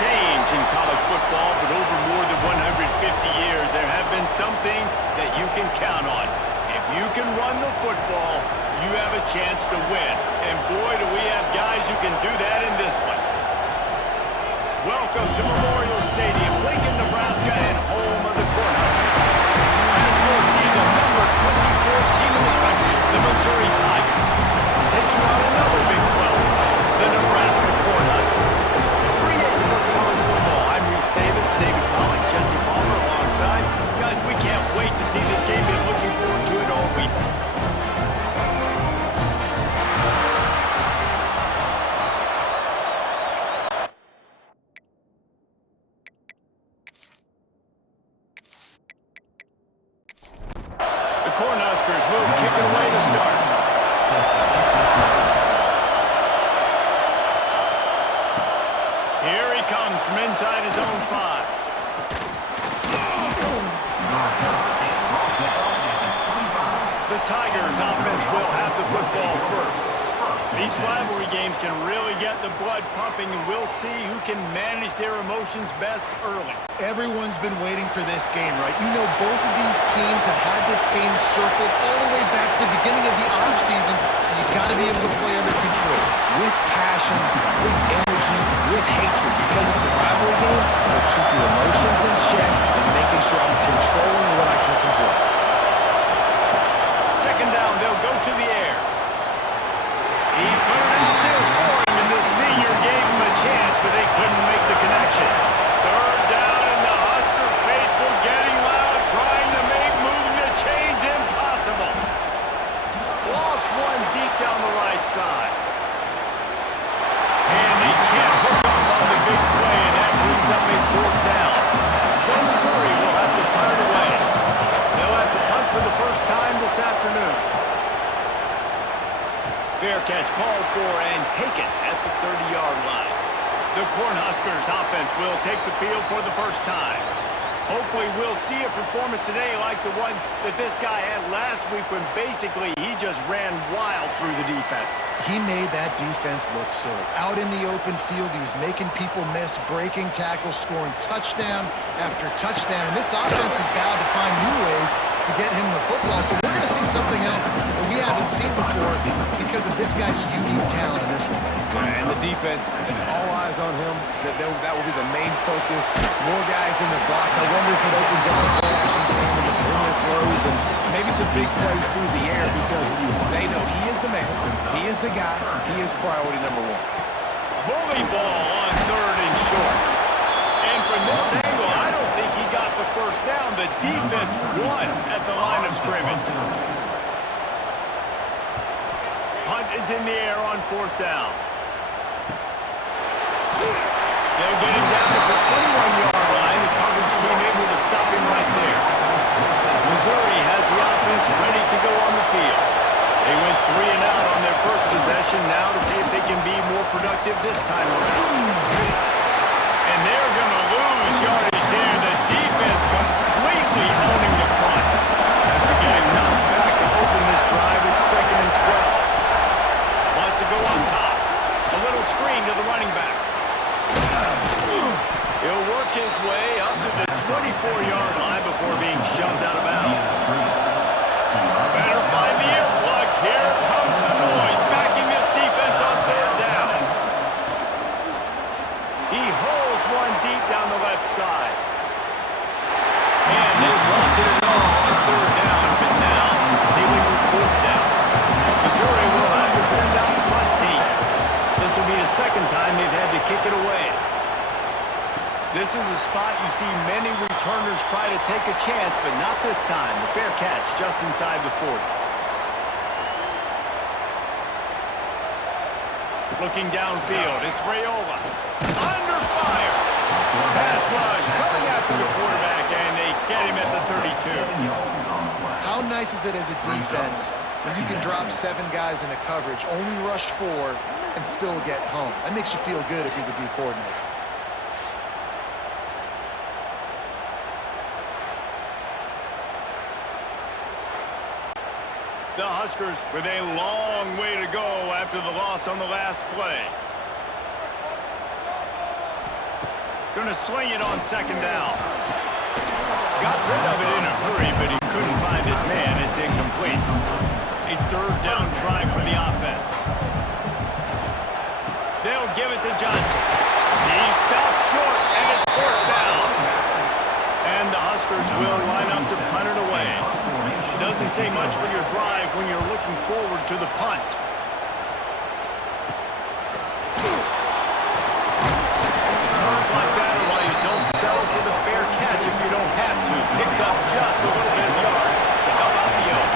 change in college football, but over more than 150 years, there have been some things that you can count on. If you can run the football, you have a chance to win. And boy, do we have guys who can do that in this one. Welcome to Memorial Stadium, Lincoln, Nebraska, and home of the Cornhuskers. As we'll see the number 24 team in the country, the Missouri Tigers, taking on another Big 12, the Nebraska Cornhuskers. For EA Sports College Football, I'm Reese Davis, David Pollock, Jesse Palmer alongside. Guys, we can't wait to see this game. Been looking forward to it all week. The Cornhuskers will kick it away to start. Here he comes from inside his own 5. The Tigers offense will have the football first. These rivalry games can really get the blood pumping, and we'll see who can manage their emotions best early. Everyone's been waiting for this game, right? You know, both of these teams have had this game circled all the way back to the beginning of the offseason, so you've got to be able to play under control. With passion, with energy, with hatred. Because it's a rivalry game, I'll keep your emotions in check and making sure I'm controlling what I can control. Second down, they'll go to the air. He put it out there for him, and the senior gave him a chance, but they couldn't make the connection. Third down, and the Husker faithful getting loud, trying to make moving the change impossible. Lost one deep down the right side. And they can't hook up on the big play, and that brings up a 4th down. So Missouri will have to punt it away. They'll have to punt for the first time this afternoon. Fair catch called for and taken at the 30-yard line. The Cornhuskers offense will take the field for the first time. Hopefully we'll see a performance today like the one that this guy had last week when basically he just ran wild through the defense. He made that defense look silly. Out in the open field, he was making people miss, breaking tackles, scoring touchdown after touchdown. And this offense has got to find new ways to get him the football. So we're going to see something else that we haven't seen before because of this guy's unique talent in this one. Yeah, and the defense, and all eyes on him, that will be the main focus. More guys in the box. I wonder if it opens up the play-action game and the perimeter throws and maybe some big plays through the air because they know he is the man, he is the guy, he is priority number 1. Bully ball on 3rd and short. And from this angle, I don't think he got the first down. The defense won at the line of scrimmage. Punt is in the air on 4th down. They'll get him down at the 21-yard line. The coverage team able to stop him right there. Missouri has the offense ready to go on the field. They went 3 and out on their first possession, now to see if they can be more productive this time around. And they're going to lose yardage there. The defense completely owning the front. After getting knocked back to open this drive, it's 2nd and 12. Wants to go on top. A little screen to the running back. He'll work his way up to the 24-yard line before being shoved out of bounds. Better find the earplugs. Here comes the noise, backing this defense on 3rd down. He holds one deep down the left side. And they wanted it all on 3rd down, but now dealing with 4th down. Missouri will have to send out the punt team. This will be the 2nd time they've had to kick it away. This is a spot you see many returners try to take a chance, but not this time. The fair catch just inside the 40. Looking downfield, it's Raiola. Under fire. Pass rush coming after the quarterback, and they get him at the 32. How nice is it as a defense when you can drop 7 guys into coverage, only rush 4, and still get home? That makes you feel good if you're the D coordinator. The Huskers with a long way to go after the loss on the last play. Gonna sling it on second down. Got rid of it in a hurry, but he couldn't find his man. It's incomplete. A third down try for the offense. They'll give it to Johnson. He stopped short, and it's fourth down. And the Huskers will line up to punt it away. Doesn't say much for your drive when you're looking forward to the punt. Turns like that are why you don't settle for the fair catch if you don't have to. Picks up just a little bit of yards to help out the yoke.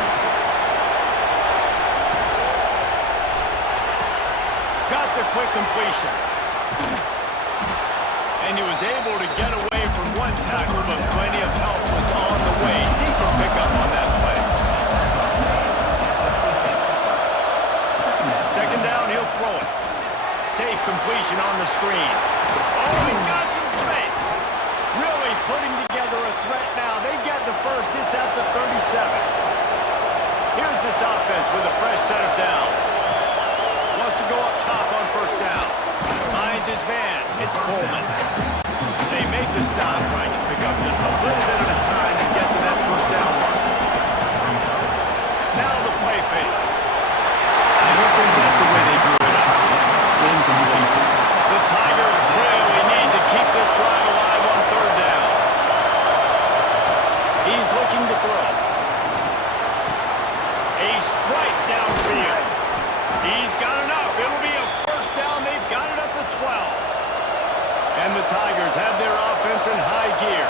Got the quick completion. And he was able to get away from one tackle, but plenty of help was on the way. Decent pickup on that play. Second down, he'll throw it. Safe completion on the screen. Oh, he's got some space. Really putting together a threat now. They get the first. It's at the 37. Here's this offense with a fresh set of downs. Wants to go up top on first down. Finds his man. It's Coleman. They make the stop, trying to pick up just a little bit at a time to get to that first down mark. Now the play fake. I don't think that's the way they drew it up. Incomplete. The Tigers really need to keep this drive alive on third down. He's looking to throw. A strike downfield. He's got enough. It'll be a first down. They've got it up to 12. And the Tigers have their offense in high gear.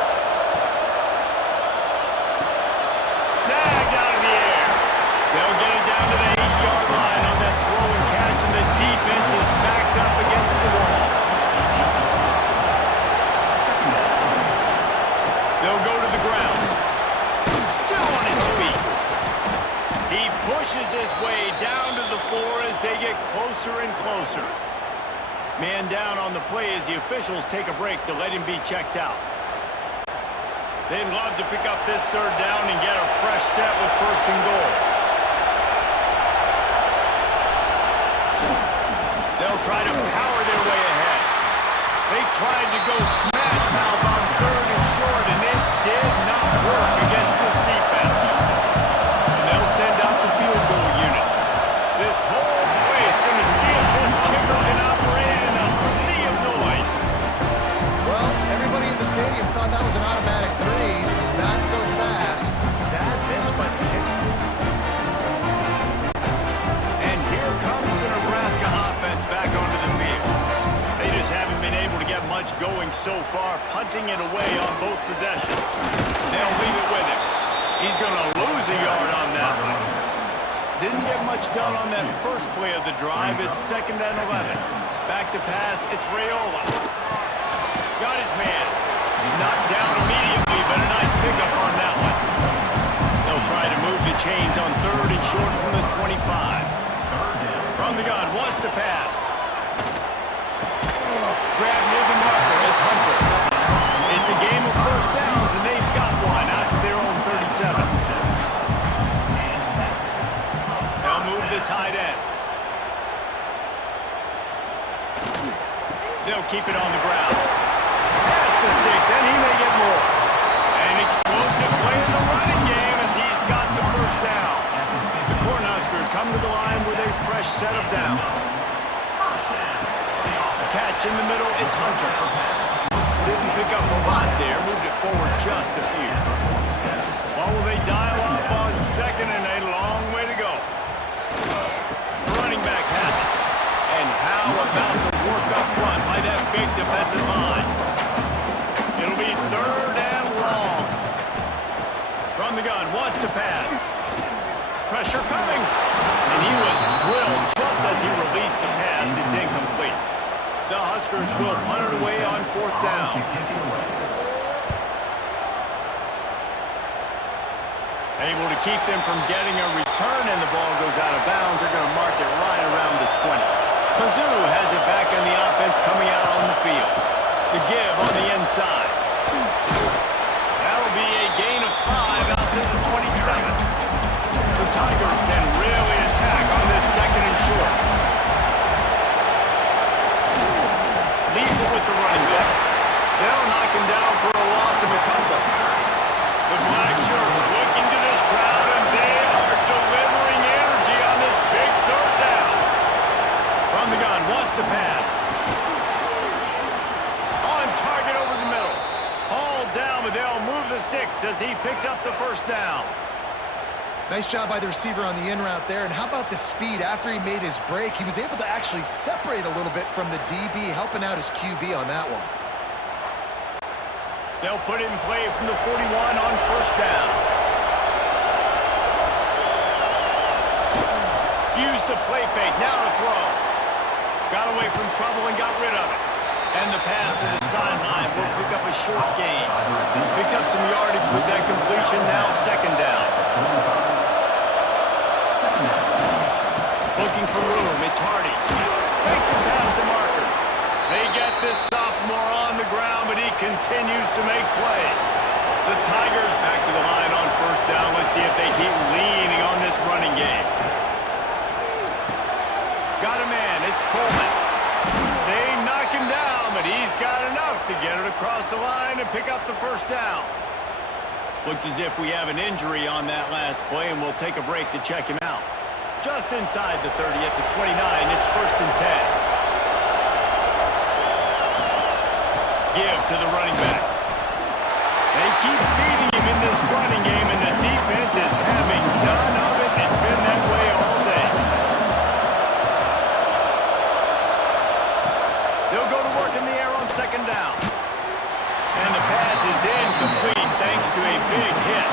Snagged out of the air. They'll get it down to the 8-yard line on that throw and catch, and the defense is backed up against the wall. They'll go to the ground. Still on his feet. He pushes his way down to the 4 as they get closer and closer. Man down on the play as the officials take a break to let him be checked out. They'd love to pick up this third down and get a fresh set with first and goal. They'll try to power their way ahead. They tried to go smash mouth on third and short, and it did not work against this defense. And they'll send out the field goal unit. This whole place is going to see if this kicker can operate in a sea of noise. Well, everybody in the stadium thought that was an automatic 3. Not so fast. Bad miss by the kicker. And here comes the Nebraska offense back onto the field. They just haven't been able to get much going so far, punting it away on both possessions. They'll leave it with him. He's going to lose a yard on that one. Didn't get much done on that first play of the drive. It's 2nd and 11. Back to pass. It's Raiola. Got his man. Knocked down immediately, but a nice pickup on that one. They'll try to move the chains on third and short from the 25. From the gun. Wants to pass. Grab near the marker. It's Hunter. It's a game of first downs, and they've got one out to their own 37. Move the tight end. They'll keep it on the ground. Pass the sticks, and he may get more. An explosive play in the running game as he's got the first down. The Cornhuskers come to the line with a fresh set of downs. Catch in the middle, it's Hunter. Didn't pick up a lot there, moved it forward just a few. Well, will they dial up on second and a long way to go? Running back has it. And how about the work up front by that big defensive line? It'll be third and long. From the gun, wants to pass. Pressure coming. And he was drilled just as he released the pass. It's incomplete. The Huskers will punt it away on 4th down. Able to keep them from getting a return, and the ball goes out of bounds. They're going to mark it right around the 20. Mizzou has it back on the offense coming out on the field. The give on the inside. That'll be a gain of 5 out to the 27. The Tigers can really attack on this 2nd and short. Leaves it with the running back. a couple. The black shirts looking to this crowd, and they are delivering energy on this big third down. From the gun, wants to pass. On target over the middle. All down, but they'll move the sticks as he picks up the first down. Nice job by the receiver on the in route there. And how about the speed after he made his break? He was able to actually separate a little bit from the DB, helping out his QB on that one. They'll put it in play from the 41 on first down. Use the play fake, now to throw. Got away from trouble and got rid of it. And the pass to the sideline will pick up a short gain. Picked up some yardage with that completion, now second down. Looking for room, it's Hardy. Makes it past the marker. They get this sophomore on the ground, but he continues to make plays. The Tigers back to the line on first down. Let's see if they keep leaning on this running game. Got a man, it's Coleman. They knock him down, but he's got enough to get it across the line and pick up the first down. Looks as if we have an injury on that last play, and we'll take a break to check him out. Just inside the 30 at the 29, it's first and 10. Give to the running back. They keep feeding him in this running game, and the defense is having none of it. It's been that way all day. They'll go to work in the air on second down. And the pass is incomplete thanks to a big hit.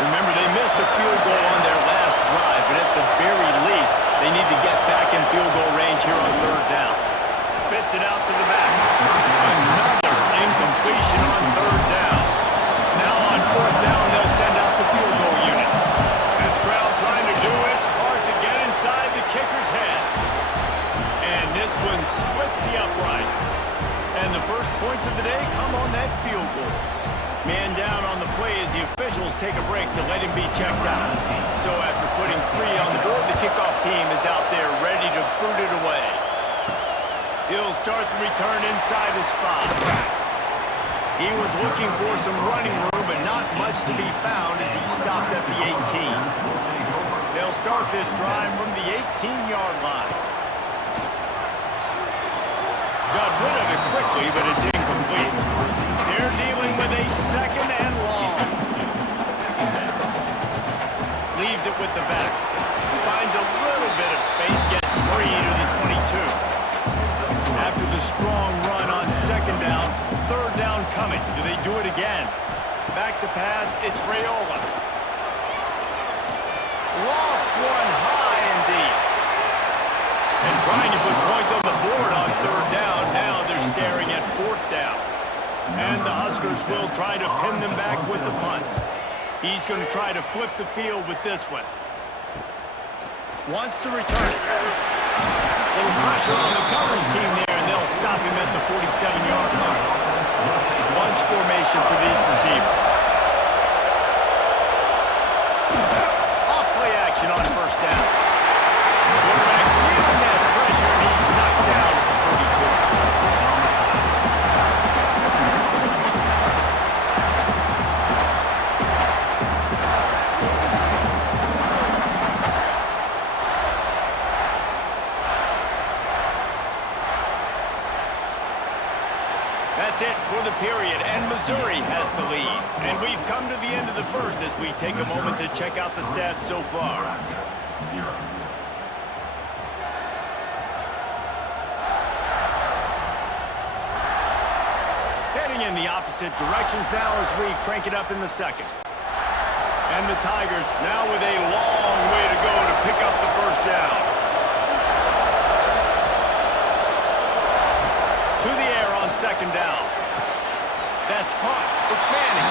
Remember, they missed a field goal on their last drive, but at the very least, they need to get back in field goal range here on third down. Spits it out to the back. Another incompletion on third down. Now on fourth down, they'll send out the field goal unit. This crowd trying to do its part to get inside the kicker's head. And this one splits the uprights. And the first points of the day come on that field goal. Man down on the play as the officials take a break to let him be checked out. So after putting 3 on the board, the kickoff team is out there ready to boot it away. He'll start the return inside his spot. He was looking for some running room, but not much to be found as he stopped at the 18. They'll start this drive from the 18-yard line. Got rid of it quickly, but it's incomplete. They're dealing with a second and long. Leaves it with the back. Finds a little bit of space, gets free to the 22. After the strong run on second down, third down coming. Do they do it again? Back to pass, it's Raiola. Lofts one high and deep. And trying to put points on the board on third down. Now they're staring at fourth down. And the Huskers will try to pin them back with the punt. He's going to try to flip the field with this one. Wants to return it. Little pressure on the coverage team there, and they'll stop him at the 47-yard line. Bunch formation for these receivers. Off play action on first down. Quarterback feeling that pressure, and he's knocked down at the 32. That's it for the period, and Missouri has the lead. And we've come to the end of the first as we take a moment to check out the stats so far. Heading in the opposite directions now as we crank it up in the second. And the Tigers now with a long way to go to pick up the first down. To the air on second down. That's caught. It's Manning.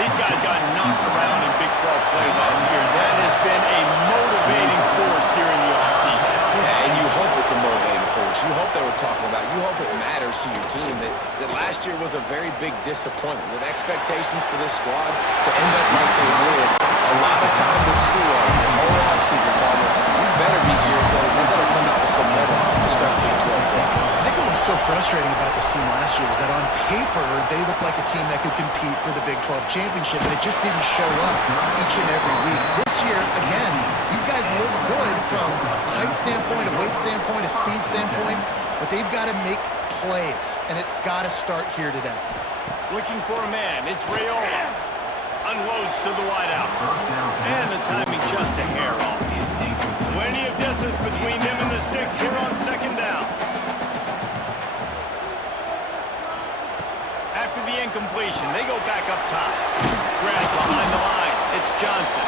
These guys got knocked around in Big 12 play last year. That has been a motivating force during the offseason. Yeah, and you hope it's a motivating force. You hope they were talking about, you hope it matters to your team that last year was a very big disappointment with expectations for this squad to end up like they did. A lot of time to steal on the whole offseason, Palmer. You better be here until they better come out with some momentum to start Big 12 play. I think what was so frustrating about this team last year was that on paper, paper, they look like a team that could compete for the Big 12 championship, and it just didn't show up each and every week. This year, again, these guys look good from a height standpoint, a weight standpoint, a speed standpoint, but they've got to make plays, and it's got to start here today. Looking for a man, it's Raiola. Unloads to the wideout. And the timing just a hair off. Plenty of distance between them and the sticks here on second down. After the incompletion, they go back up top. Grab behind the line. It's Johnson.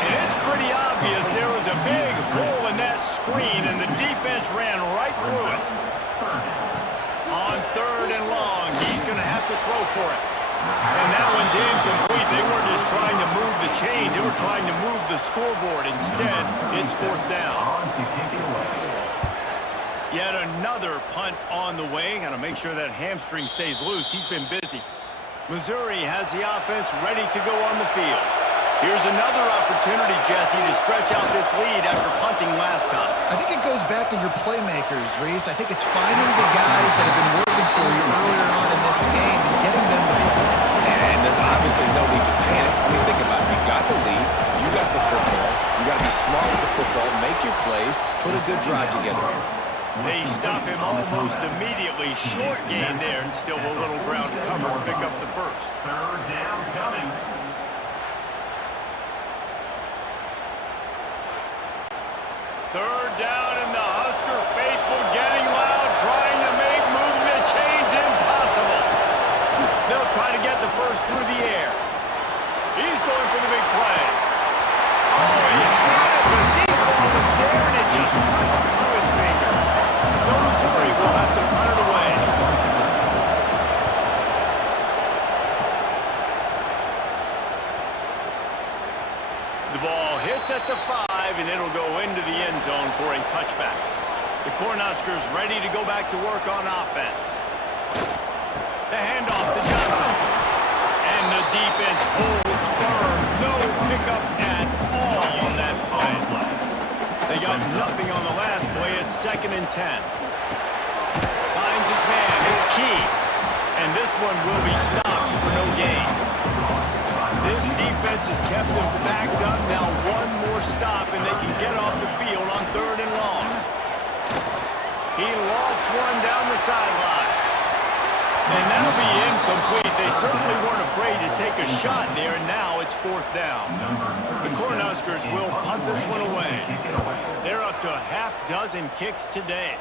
And it's pretty obvious there was a big hole in that screen, and the defense ran right through it. On third and long, he's going to have to throw for it. And that one's incomplete. They weren't just trying to move the chains. They were trying to move the scoreboard. Instead, it's fourth down. Yet another punt on the way. Got to make sure that hamstring stays loose. He's been busy. Missouri has the offense ready to go on the field. Here's another opportunity, Jesse, to stretch out this lead after punting last time. I think it goes back to your playmakers, Reese. I think it's finding the guys that have been working for you earlier on in this game and getting them the football. And there's obviously no need to panic. I mean, think about it. You got the lead. You got the football. You got to be smart with the football, make your plays, put a good drive together here. They stop him almost immediately. Short gain there, and still a little ground cover to pick up the first. Third down coming. Third down, and the Husker faithful getting loud, trying to make movement change impossible. They'll try to get the first through the air. He's going for the big play. Oh, he got it. The deep ball was there, and it just trickled through his fingers. So Missouri will have to punt it away. The ball hits at the 5, and it'll go into the end zone for a touchback. The Cornhuskers ready to go back to work on offense. The handoff to Johnson. And the defense holds firm. No pickup at all on that play. They got nothing on the last play. It's 2nd and 10. Finds his man. It's Key. And this one will be stopped for no gain. This defense has kept them backed up. Now one more stop, and they can get off the field on third and long. He lofts one down the sideline. And that'll be incomplete. They certainly weren't afraid to take a shot there, and now it's fourth down. The Cornhuskers will punt this one away. They're up to a half-dozen kicks today.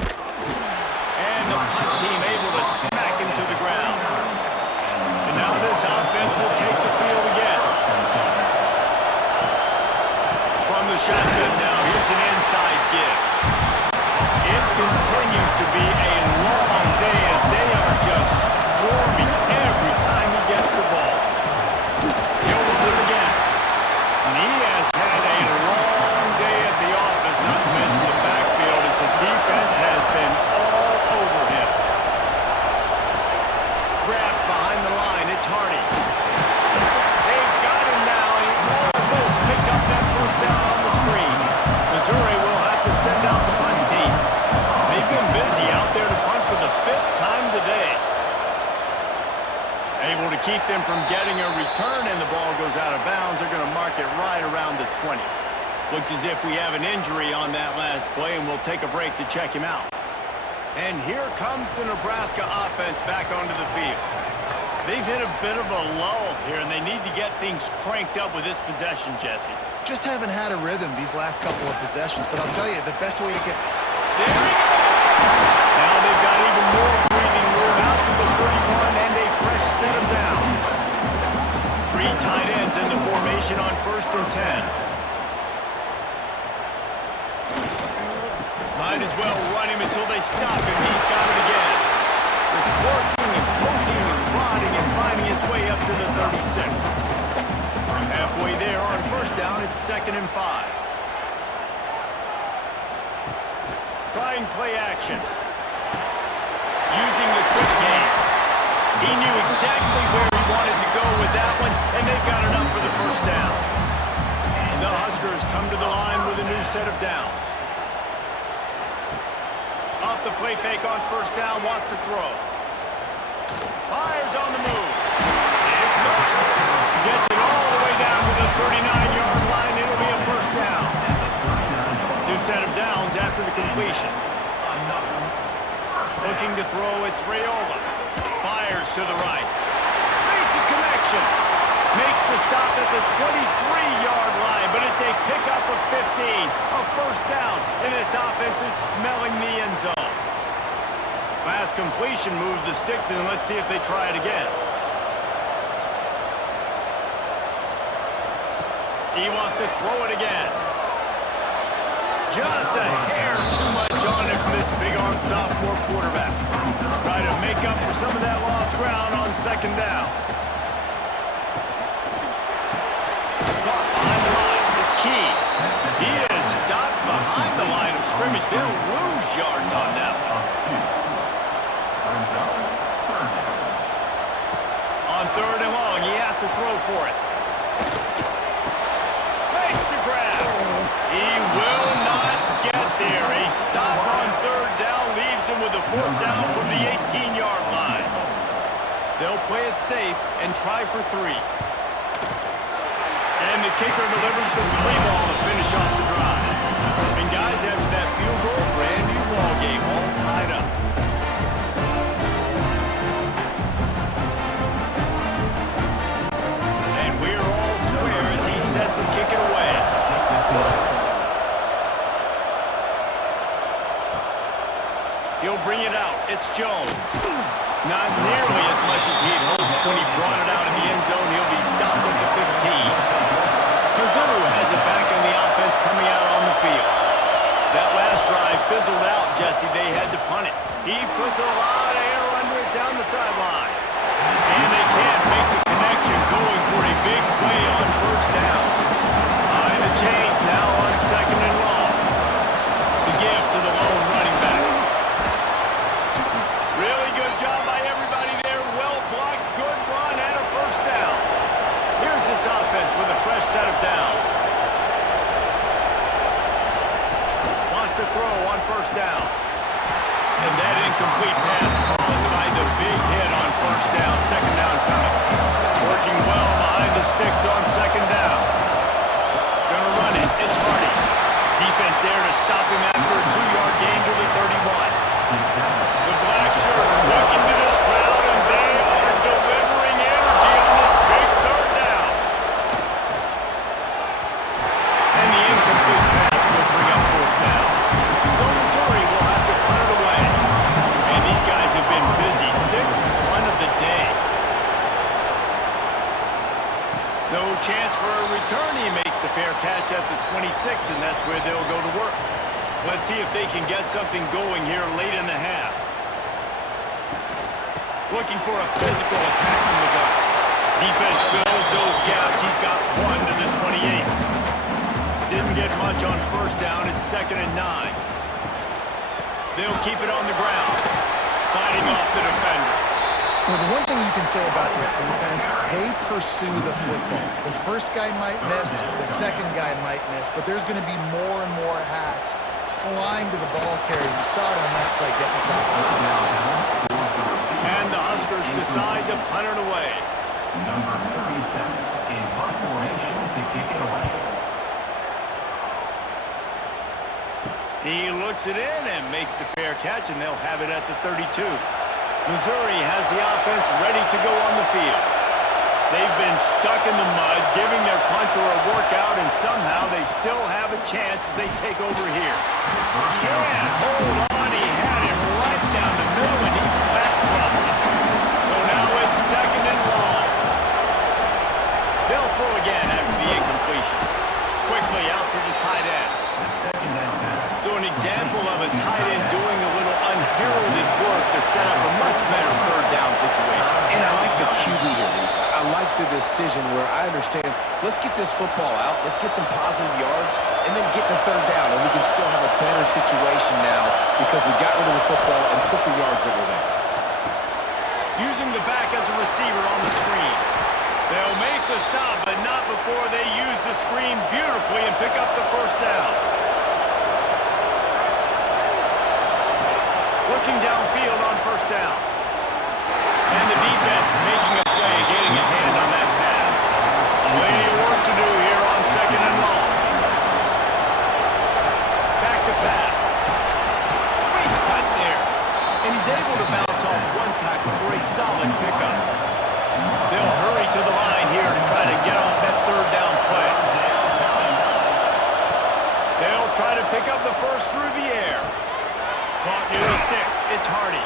And the punt team able to smack him to the ground. And now this offense will take the field again. From the shotgun now, here's an inside give. It continues to be a long day as they are just swarming every time he gets the ball. He'll run it again. And he has had a long day at the office, not to mention the backfield, as the defense has been all over him. Wrapped behind the line, it's Hardy. They've got him now, and he almost picked up that first down on the screen. Missouri will have to send out the punt team. They've been busy out there to punt for the 5th time today. Able to keep them from getting a return, and the ball goes out of bounds. They're going to mark it right around the 20. Looks as if we have an injury on that last play, and we'll take a break to check him out. And here comes the Nebraska offense back onto the field. They've hit a bit of a lull here, and they need to get things cranked up with this possession, Jesse. Just haven't had a rhythm these last couple of possessions, but I'll tell you, the best way to get... There he goes! Now they've got even more breathing room out to the 31 and a fresh set of downs. 3 tight ends in the formation on 1st and 10. Might as well run him until they stop him. He's got it again. Just working and poking and prodding and finding his way up to the 36. Halfway there on 1st down, it's 2nd and 5. Trying play action. Using the quick game. He knew exactly where he wanted to go with that one, and they've got enough for the 1st down. The Huskers come to the line with a new set of downs. Off the Play fake on first down, wants to throw. Fires on the move. It's caught. Gets it all the way down to the 39-yard line. It'll be a first down. New set of downs after the completion. Looking to throw, it's Rayola. Fires to the right. Makes a connection. Makes the stop at the 23-yard line, but it's a pickup of 15. A first down, and this offense is smelling the end zone. Last completion moved the sticks, and let's see if they try it again. He wants to throw it again. Just a hair too much on it from this big-armed sophomore quarterback. Try to make up for some of that lost ground on second down. Caught behind the line. It's Key. He is stopped behind the line of scrimmage. They'll lose yards on that one. On third and long, he has to throw for it. Makes the grab. He will not get there. A stop on third down leaves him with a fourth down from the 18-yard line. They'll play it safe and try for 3. And the kicker delivers the 3 ball to finish off the drive. And guys, after that field goal, brand new ball game, all tied up. And we're all square as he's set to kick it away. He'll bring it out. It's Jones. Not nearly as much as he'd hoped when he brought it out in the end zone. He'll be stopped at the 15. Missouri has it back on the offense coming out on the field. That last drive fizzled out, Jesse. They had to punt it. He puts a lot of air under it down the sideline. And they can't make the connection, going for a big play on first down. Behind the chains now on second and long. The give to the lone running back. Really good job by everybody there. Well blocked, good run, and a first down. Here's this offense with a fresh set of downs. Wants to throw on first down. And that incomplete pass caused by the big hit on first down. Second down coming. Working well behind the sticks on second down. Gonna run it. It's Hardy. Defense there to stop him after a 2-yard gain to the 31. The black shirts looking to this crowd, and they are delivering energy on this big third down. And the incomplete pass will bring up fourth down. So Missouri will have to punt it away. And these guys have been busy. 6th punt of the day. No chance for a return. He makes the fair catch at the 26, and that's where they'll go to work. Let's see if they can get something going here late in the half. Looking for a physical attack from the guard. Defense fills those gaps. He's got 1 to the 28. Didn't get much on first down. It's 2nd and 9. They'll keep it on the ground. Fighting off the defender. Well, the one thing you can say about this defense, they pursue the football. The first guy might miss, the second guy might miss, but there's going to be more and more hats flying to the ball carrier. You saw it on that play getting the top of the pass. And the Huskers decide to punt it away. Number 37 in punt formation to kick it away. He looks it in and makes the fair catch, and they'll have it at the 32. Missouri has the offense ready to go on the field. They've been stuck in the mud, giving their punter a workout, and somehow they still have a chance as they take over here. Can't hold on. He had it right down the middle, and he flat dropped it. So now it's 2nd and long. They'll throw again after the incompletion. Quickly out to the tight end. So an example of a tight end doing a little unheralded work to set up a much better third down situation. And I like the QB here, Lisa. I like the decision where I understand, let's get this football out, let's get some positive yards, and then get to third down, and we can still have a better situation now because we got rid of the football and took the yards that were there. Using the back as a receiver on the screen. They'll make the stop, but not before they use the screen beautifully and pick up the first down. Looking downfield on first down. And the defense making a play, getting a hand on that pass. Plenty of work to do here on second and long. Back to pass. Sweet cut there. And he's able to bounce off one tackle for a solid pickup. They'll hurry to the line here to try to get off that third down play. They'll try to pick up the first through the air. Caught near the sticks. It's Hardy.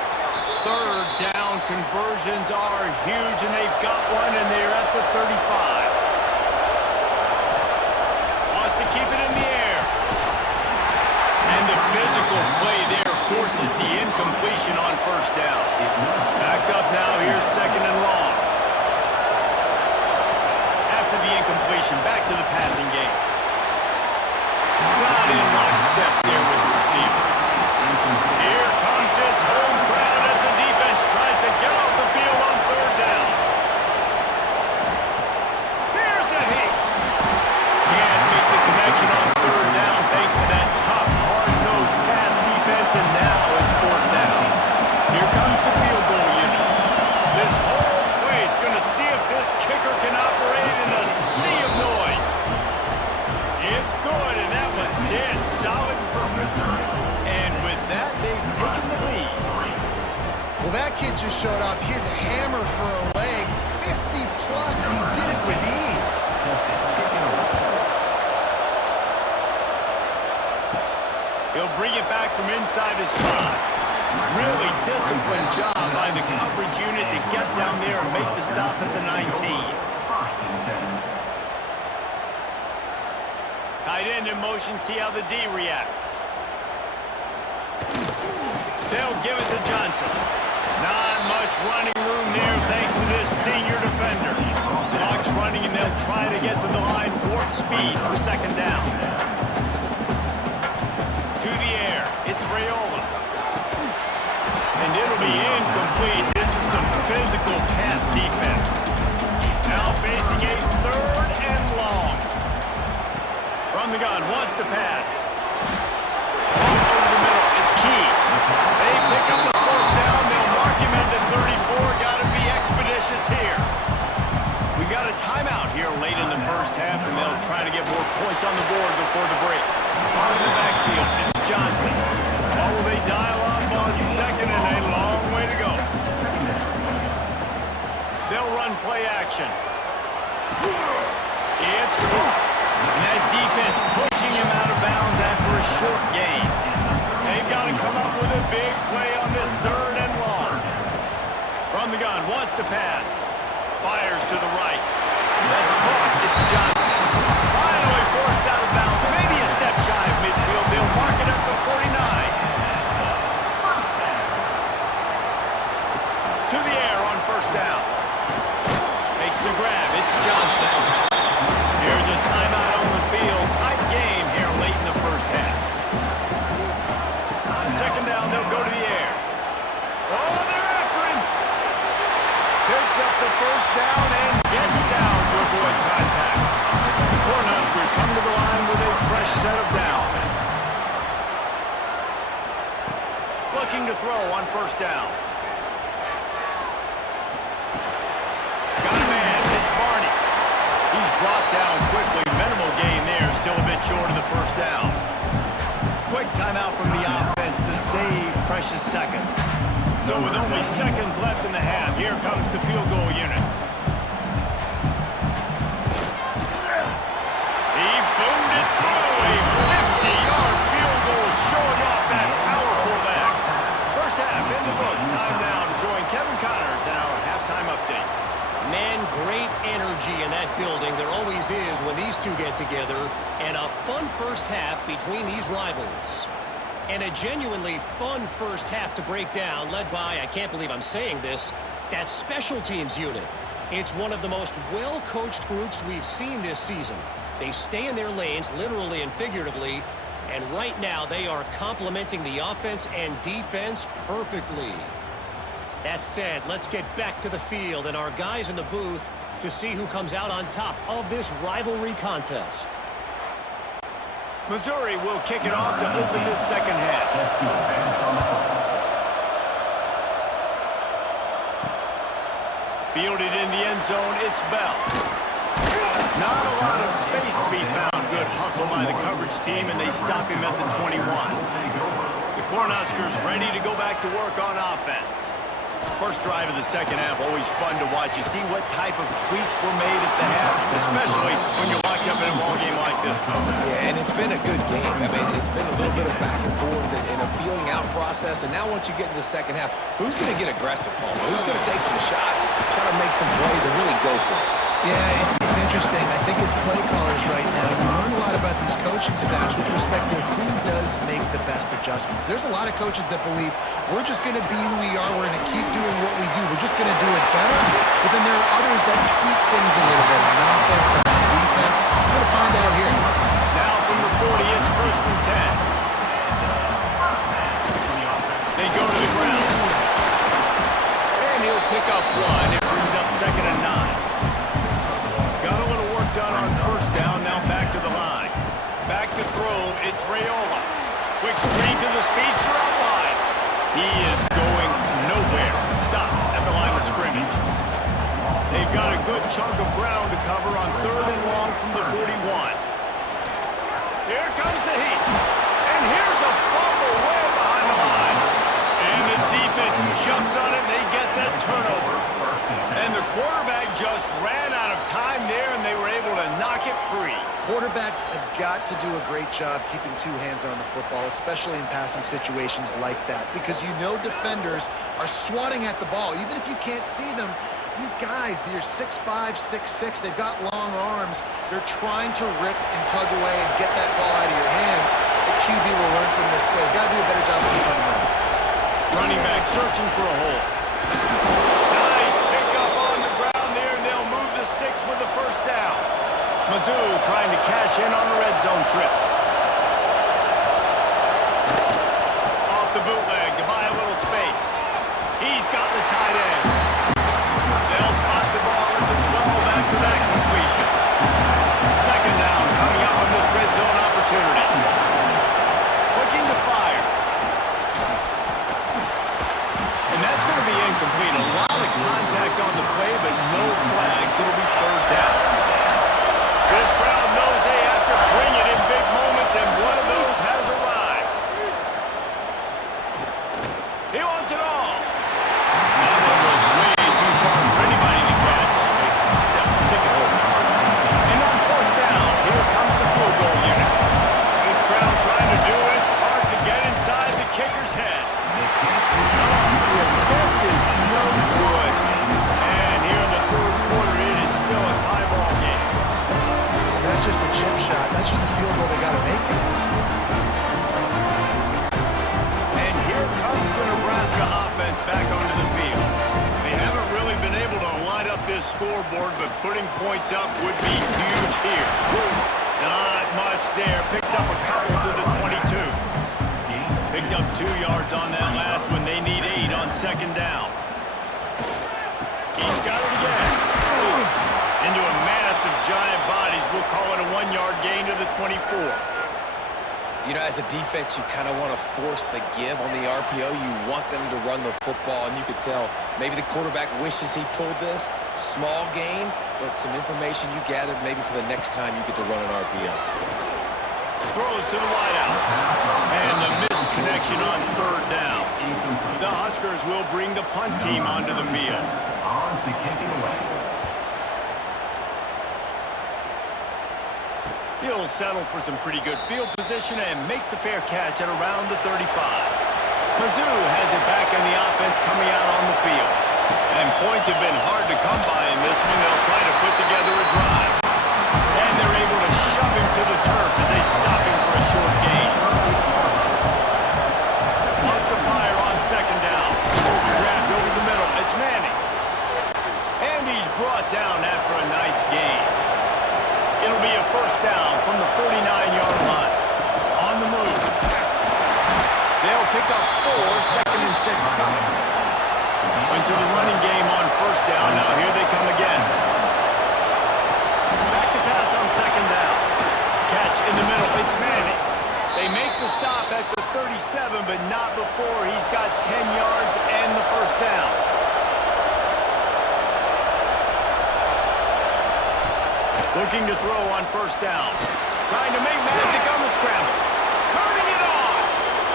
Third down conversions are huge, and they've got one, and they're at the 35. Wants to keep it in the air. And the physical play there forces the incompletion on first down. Backed up now, here's second and long. After the incompletion, back to the passing game. Not in lockstep there with the receiver. Here comes this home crowd as the defense tries to get off the field on third down. Here's a hit. Can't make the connection on third down thanks to that tough, hard-nosed pass defense, and now it's fourth down. Here comes the field goal unit. This whole play is going to see if this kicker can operate in a sea of noise. It's good, and that was dead solid purpose. And with that, they've taken the lead. Well, that kid just showed off his hammer for a leg, 50-plus, and he did it with ease. He'll bring it back from inside his spot. Really disciplined job by the coverage unit to get down there and make the stop at the 19. Tight end in motion, see how the D reacts. They'll give it to Johnson. Not much running room there thanks to this senior defender. Clock's running and they'll try to get to the line, warp speed for second down. To the air, it's Raiola. And it'll be incomplete. This is some physical pass defense. Now facing a third and long. From the gun, wants to pass. Over the middle, it's Key. They pick up the first down. They'll mark him at the 34. Got to be expeditious here. We got a timeout here late in the first half, and they'll try to get more points on the board before the break. Out in the backfield, it's Johnson. What will they dial up on second, and a long way to go. They'll run play action. It's caught. And that defense pushing him out of bounds after a short gain. They've got to come up with a big play on this third and long. From the gun, wants to pass. Fires to the right. That's caught. It's Johnson. Finally forced out of bounds. Maybe a step shy of midfield. They'll mark it up to 49. To the air on first down. Makes the grab. It's Johnson. Here's a timeout on the field. Tight game here late in the first half. Second down, they'll go to the air. Oh, they're after him. Picks up the first down and gets down to avoid contact. The Cornhuskers come to the line with a fresh set of downs. Looking to throw on first down. Got a man. It's Barney. He's brought down quickly. Minimal gain there. Still a bit short of the first down. Quick timeout from the offense to save precious seconds. So with only seconds left in the half, here comes the field goal unit. He boomed it through. A 50-yard field goal showing off that powerful back. First half in the books. Time now to join Kevin Connors in our halftime update. Man, great energy in that building. There always is when these two get together. And a fun first half between these rivals. And a genuinely fun first half to break down, led by, I can't believe I'm saying this, that special teams unit. It's one of the most well-coached groups we've seen this season. They stay in their lanes, literally and figuratively. And right now, they are complementing the offense and defense perfectly. That said, let's get back to the field and our guys in the booth to see who comes out on top of this rivalry contest. Missouri will kick it off to open this second half. Fielded in the end zone, it's Bell. Not a lot of space to be found. Good hustle by the coverage team, and they stop him at the 21. The Cornhuskers ready to go back to work on offense. First drive of the second half, always fun to watch. You see what type of tweaks were made at the half, especially when you're locked up in a ball game like this one. Yeah, and it's been a good game. I mean, it's been a little bit of back and forth and a feeling out process. And now once you get in the second half, who's going to get aggressive, Paul? Who's going to take some shots, try to make some plays, and really go for it? Yeah, it's interesting. I think as play callers right now, you learn a lot about these coaching staffs with respect to who does make the best adjustments. There's a lot of coaches that believe we're just going to be who we are. We're going to keep doing what we do. We're just going to do it better. But then there are others that tweak things a little bit on offense and on defense. We're going to find out here. Now from the 40, it's 1st and 10. They go to the ground. And he'll pick up one. It brings up 2nd and 9. Got a little work done on 1st down. Now back to the line. Back to throw. It's Raiola. Quick screen to the speedster out wide. He is going nowhere. Stop at the line of scrimmage. They've got a good chunk of ground to cover on 3rd and long from the 41. Here comes the heat. And here's a fumble way behind the line. And the defense jumps on it. They get that turnover. And the quarterback just ran out of time there, and they were able to knock it free. Quarterbacks have got to do a great job keeping two hands on the football, especially in passing situations like that, because you know defenders are swatting at the ball. Even if you can't see them, these guys, they're 6'5", 6'6", they've got long arms. They're trying to rip and tug away and get that ball out of your hands. The QB will learn from this play. He's got to do a better job this time around. Running back searching for a hole. Nice pickup on the ground there, and they'll move the sticks with the 1st down. Mizzou trying to cash in on a red zone trip. Off the bootleg to buy a little space. He's got the tight end. They'll spot the ball at the 12 after that completion. 2nd down coming up on this red zone opportunity. Looking to fire. And that's going to be incomplete. A lot of contact on the play, but no flags. It'll be 3rd down. This crowd knows they have to bring it in big moments, and one of those has arrived. He wants it all. That one was way too far for anybody to catch, except ticket holders. And on 4th down, here comes the field goal unit. This crowd trying to do its part to get inside the kicker's head. The attempt is no good. And here in the 3rd quarter, it is still a tie ball game. That's just a chip shot. That's just a field goal they got to make, guys. And here comes the Nebraska offense back onto the field. They haven't really been able to line up this scoreboard, but putting points up would be huge here. Not much there. Picks up a couple to the 22. Picked up 2 yards on that last one. They need 8 on 2nd down. He's got it again. Into a mass of giant bodies. We'll call it a 1-yard gain to the 24. You know, as a defense, you kind of want to force the give on the RPO. You want them to run the football, and you could tell maybe the quarterback wishes he pulled this. Small gain, but some information you gathered maybe for the next time you get to run an RPO. Throws to the wideout. And the missed connection on 3rd down. The Huskers will bring the punt team onto the field. On to kick it away. He'll settle for some pretty good field position and make the fair catch at around the 35. Mizzou has it back in the offense coming out on the field. And points have been hard to come by in this one. They'll try to put together a drive. And they're able to shove him to the turf as they stop him for a short gain. Wants to fire on 2nd down. Grabbed over the middle. It's Manning. And he's brought down after a nice gain. It'll be a 1st down from the 49-yard line. On the move. They'll pick up 4, 2nd and 6 coming. Went to the running game on 1st down. Now here they come again. Back to pass on 2nd down. Catch in the middle. It's Manning. They make the stop at the 37, but not before he's got 10 yards and the 1st down. Looking to throw on first down. Trying to make magic on the scramble. Turning it on.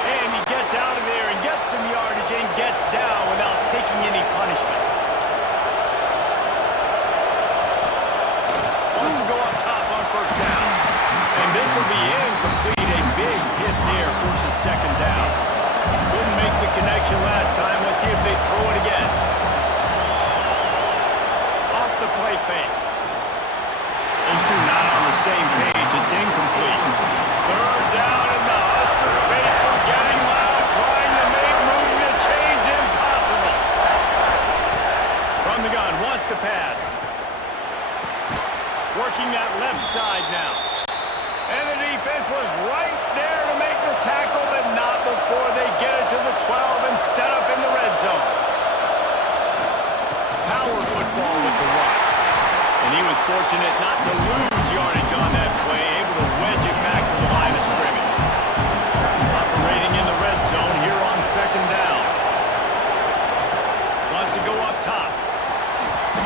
And he gets out of there and gets some yardage and gets down without taking any punishment. Wants to go up top on first down. And this will be incomplete. A big hit there forces second down. Couldn't make the connection last time. Let's see if they throw it again. Off the play fake. Those two not on the same page. It's incomplete. Third down and the Husker faithful getting loud, trying to make moving a change impossible. From the gun, wants to pass. Working that left side now. And the defense was right there to make the tackle, but not before they get it to the 12 and set up in the red zone. Power football with the run. And he was fortunate not to lose yardage on that play, able to wedge it back to the line of scrimmage. Operating in the red zone here on second down. Wants to go up top.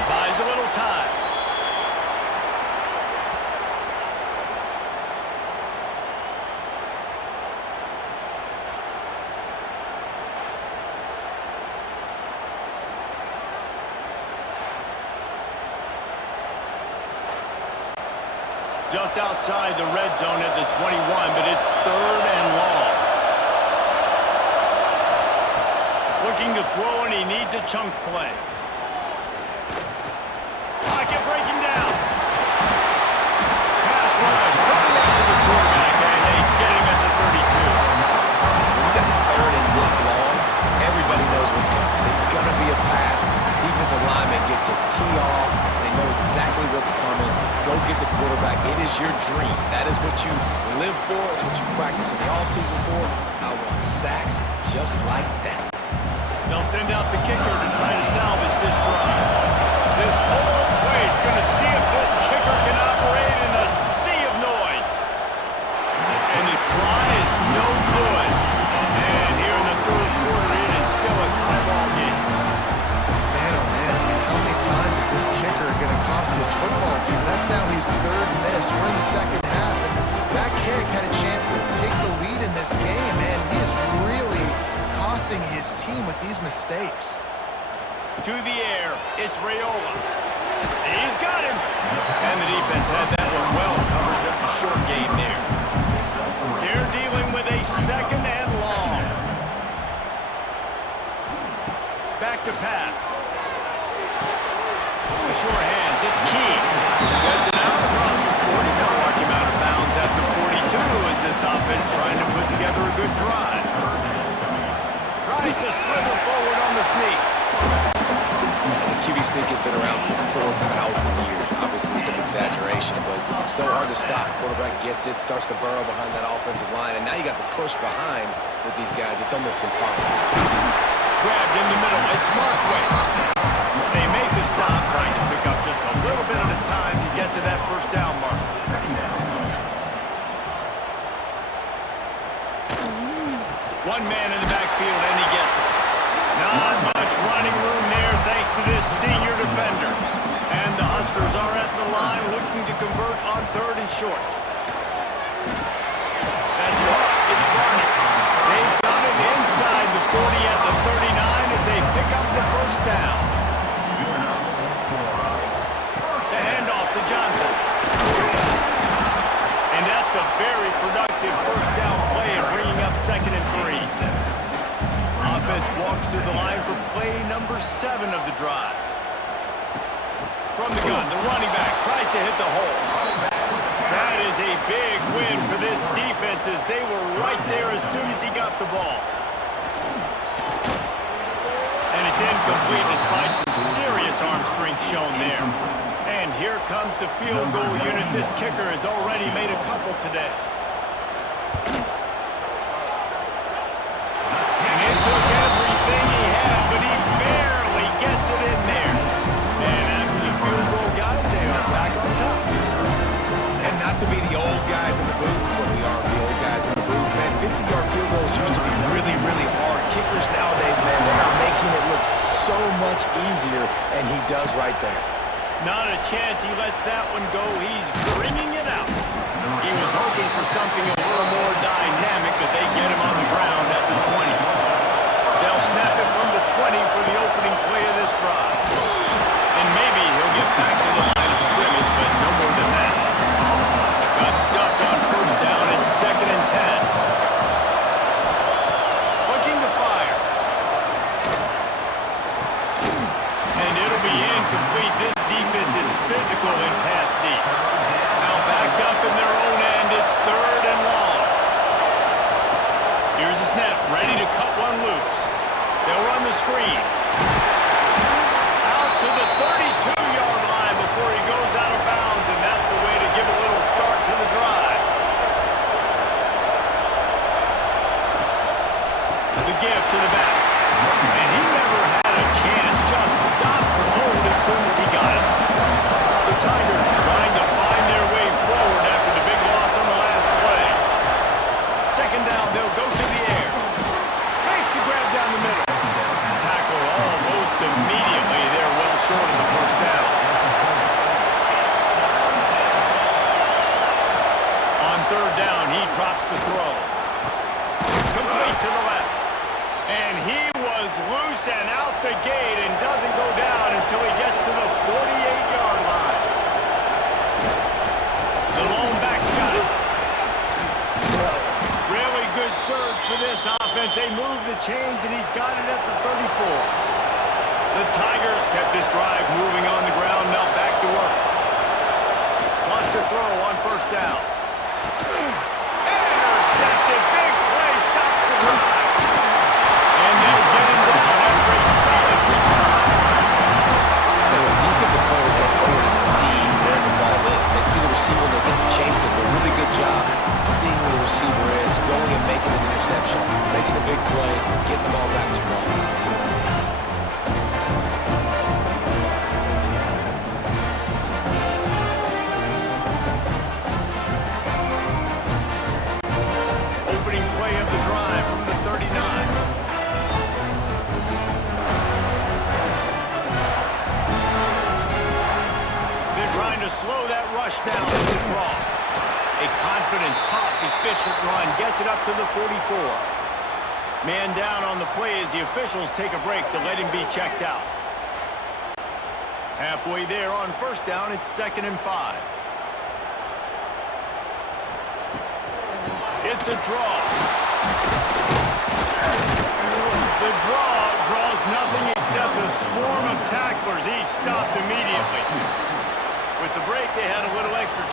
Buys a little time. Just outside the red zone at the 21, but it's third and long. Looking to throw, and he needs a chunk play. Pocket breaking down. Pass rush. Coming after the quarterback, and they get him at the 32. When you got third and this long, everybody knows what's coming. It's going to be a pass. Defensive linemen get to tee off. They know exactly what's coming. Go get the quarterback. It is your dream. That is what you live for. It's what you practice in the offseason for. I want sacks just like that. They'll send out the kicker to try to salvage this drive. This whole place going to see if this kicker can operate in a sea of noise. And the try is no good. And here in the third quarter, it is still a tie ball game. Man, oh man, I mean, how many times is this kicker going to cost his football team? That's now his third miss. We're in the second half, and that kick had a chance to take the lead in this game, man. He is really costing his team with these mistakes. To the air, it's Raiola. He's got him. And the defense had that one well covered, just a short gain there. They're dealing with a second and long. Back to pass. The short hands, it's Key. Gets it out across the 40. They'll mark him out of bounds at the 42 as this offense trying to put together a good drive. Tries to slither forward on the sneak. The QB sneak has been around for 4,000 years. Obviously some exaggeration, but so hard to stop. Quarterback gets it, starts to burrow behind that offensive line, and now you got the push behind with these guys. It's almost impossible. Grabbed in the middle. It's Markway. They make the stop, trying to pick up just a little bit at a time to get to that first down mark. One man in the backfield, and he gets it. Not much running room there thanks to this senior defender. And the Huskers are at the line looking to convert on third and short. That's caught. It's Barnett. They've got it inside the 40 at the 39 as they pick up the first down. The handoff to Johnson. And that's a very productive first down play and bringing up second and 3. Offense walks to the line for play number 7 of the drive. From the gun, the running back tries to hit the hole. That is a big win for this defense as they were right there as soon as he got the ball. And it's incomplete despite some serious arm strength shown there. And here comes the field goal unit. This kicker has already made a couple today. And it took everything he had, but he barely gets it in there. And after the field goal, guys, they are back on top. And not to be the old guys in the booth, but we are the old guys in the booth, man. 50-yard field goals used to be really, really hard. Kickers nowadays, man, they are making it look so much easier, and he does right there. Not a chance he lets that one go. He's bringing it out. He was hoping for something a little more dynamic, but they get him on the ground at the 20. They'll snap it from the 20 for the opening play of this drive. And maybe he'll get back to the line of scrimmage, but no more than that. Got stuffed on first down. It's 2nd and 10. Looking to fire. And it'll be incomplete. This defense is physical in pass deep. Now backed up in their own end. It's 3rd and long. Here's the snap. Ready to cut one loose. They'll run the screen. Out to the 32-yard line before he goes out of bounds, and that's the way to give a little start to the drive. The give to the back. And he never had a chance. Just stopped cold as soon as he got it. The Tigers trying to find their way forward after the big loss on the last play. 2nd down, they'll go to the air. Makes the grab down the middle. Tackled almost immediately. They're well short of the first down. On 3rd down, he drops the throw. Complete to the left. And he was loose and out the gate and doesn't go down until he gets to the 48-yard line. The lone back's got it. Really good surge for this offense. They move the chains, and he's got it at the 34. The Tigers kept this drive moving on the ground. Now back to work. Lost a throw on first down. Intercepted. Big play. Stops the drive. And they'll get him down after a solid return. Defensive players don't always see where the ball is. They see the receiver, they get to chase him. A really good job seeing where the receiver is, going and making an interception, making a big play, getting the ball back to your offense. Opening play of the drive from the 39. They're trying to slow that rush down as they draw. A confident, tough, efficient run gets it up to the 44. Man down on the play as the officials take a break to let him be checked out. Halfway there on first down, it's 2nd and 5. It's a draw.